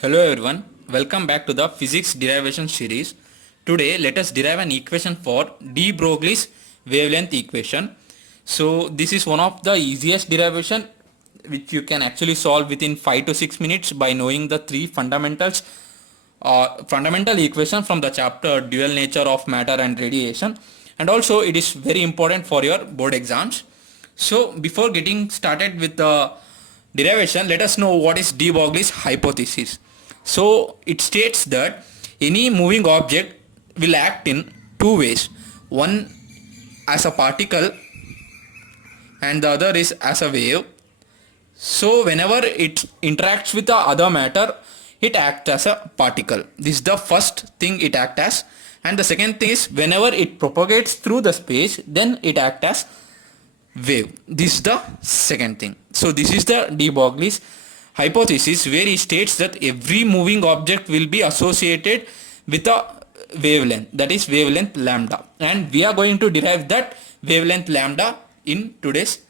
Hello everyone, welcome back to the physics derivation series. Today let us derive an equation for de Broglie's wavelength equation. So this is one of the easiest derivation which you can actually solve within 5 to 6 minutes by knowing the three fundamental equation from the chapter dual nature of matter and radiation, and also it is very important for your board exams. So before getting started with the derivation, let us know what is de Broglie's hypothesis. So it states that any moving object will act in two ways, one as a particle and the other is as a wave. So whenever it interacts with the other matter, it acts as a particle. This is the first thing it acts as, and the second thing is whenever it propagates through the space, then it acts as wave. This is the second thing. So this is the de Broglie's hypothesis, where he states that every moving object will be associated with a wavelength, that is wavelength lambda, and we are going to derive that wavelength lambda in today's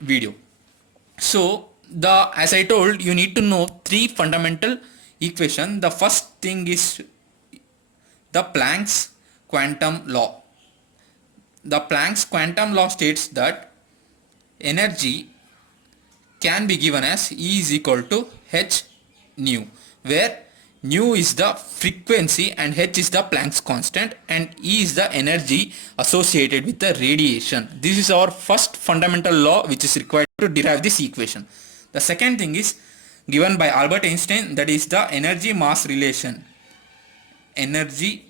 video. So as I told, you need to know three fundamental equation. The first thing is the Planck's quantum law. The Planck's quantum law states that energy can be given as E is equal to h nu, where nu is the frequency and h is the Planck's constant and E is the energy associated with the radiation. This is our first fundamental law which is required to derive this equation. The second thing is given by Albert Einstein, that is the energy mass relation. Energy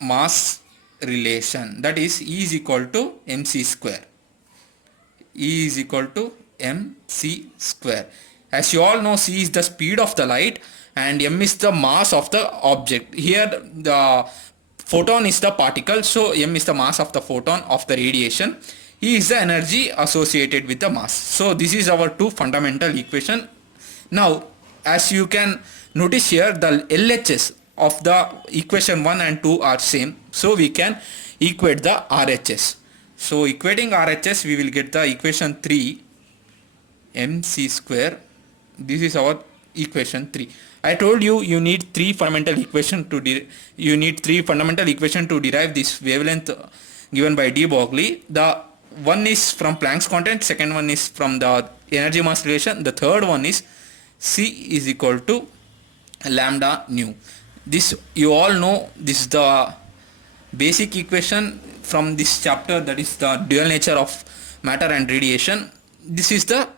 mass relation, that is E is equal to mc square. E is equal to mc square. As you all know, c is the speed of the light and m is the mass of the object. Here the photon is the particle, so m is the mass of the photon of the radiation. E is the energy associated with the mass. So this is our two fundamental equation. Now as you can notice here, the LHS of the equation 1 and 2 are same, so we can equate the RHS. So equating RHS, we will get the equation 3 mc square. This is our equation 3. I told you need three fundamental equation to derive this wavelength given by de Broglie. The one is from Planck's constant, second one is from the energy mass relation, the third one is C is equal to lambda nu. This you all know, this is the basic equation from this chapter, that is the dual nature of matter and radiation. This is the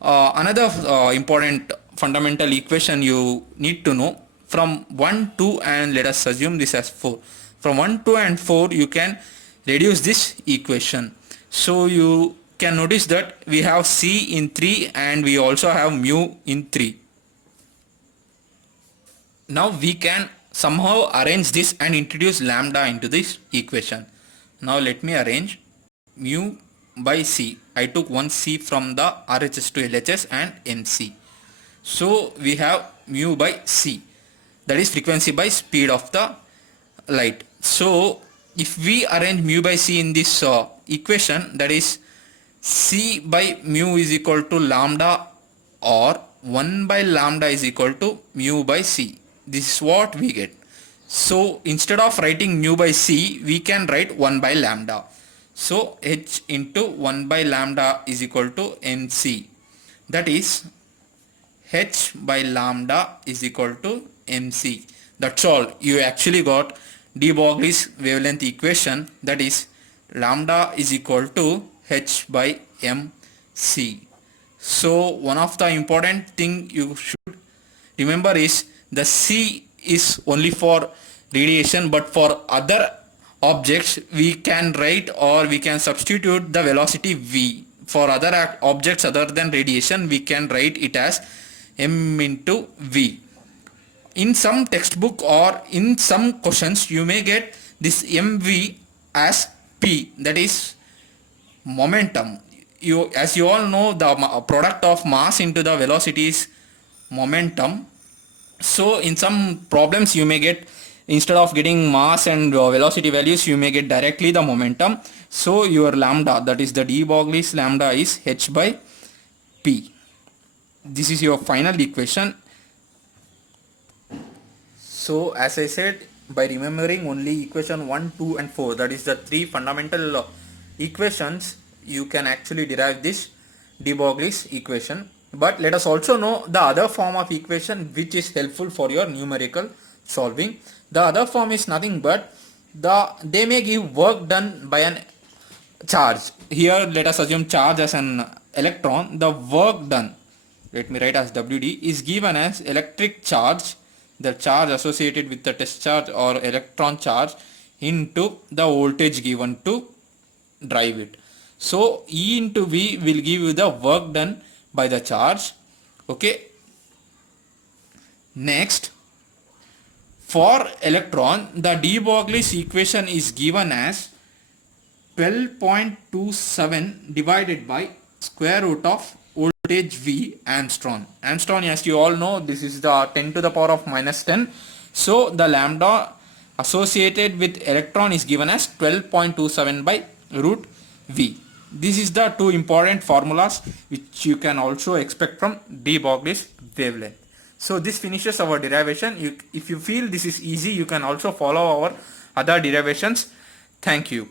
another important fundamental equation you need to know. From 1, 2 and let us assume this as 4. From 1, 2 and 4 you can reduce this equation. So you can notice that we have C in 3 and we also have mu in 3. Now we can somehow arrange this and introduce lambda into this equation. Now let me arrange mu by C. I took one C from the RHS to LHS and MC. So we have mu by C, that is frequency by speed of the light. So if we arrange mu by C in this equation, that is C by mu is equal to lambda, or 1 by lambda is equal to mu by C. This is what we get. So instead of writing mu by C, we can write 1 by lambda. So h into 1 by lambda is equal to mc. That is h by lambda is equal to mc. That's all. You actually got de Broglie's wavelength equation, that is lambda is equal to h by mc. So one of the important thing you should remember is the C is only for radiation, but for other objects we can write or we can substitute the velocity v. For other objects other than radiation, we can write it as m into v. In some textbook or in some questions you may get this mv as p, that is momentum. As you all know, the product of mass into the velocity is momentum. So in some problems you may get, instead of getting mass and velocity values, you may get directly the momentum. So your lambda, that is the de Broglie's lambda, is h by p. This is your final equation. So as I said, by remembering only equation 1, 2 and 4, that is the three fundamental equations, you can actually derive this de Broglie's equation. But let us also know the other form of equation which is helpful for your numerical solving. The other form is nothing but they may give work done by an charge. Here let us assume charge as an electron. The work done, let me write as WD, is given as electric charge, the charge associated with the test charge or electron charge, into the voltage given to drive it. So E into V will give you the work done by the charge. Okay. Next, for electron, the de Broglie's equation is given as 12.27 divided by square root of voltage V Armstrong. Armstrong, as you all know, this is the 10 to the power of minus 10. So the lambda associated with electron is given as 12.27 by root V. This is the two important formulas which you can also expect from de Broglie's wavelength. So this finishes our derivation. If you feel this is easy, you can also follow our other derivations. Thank you.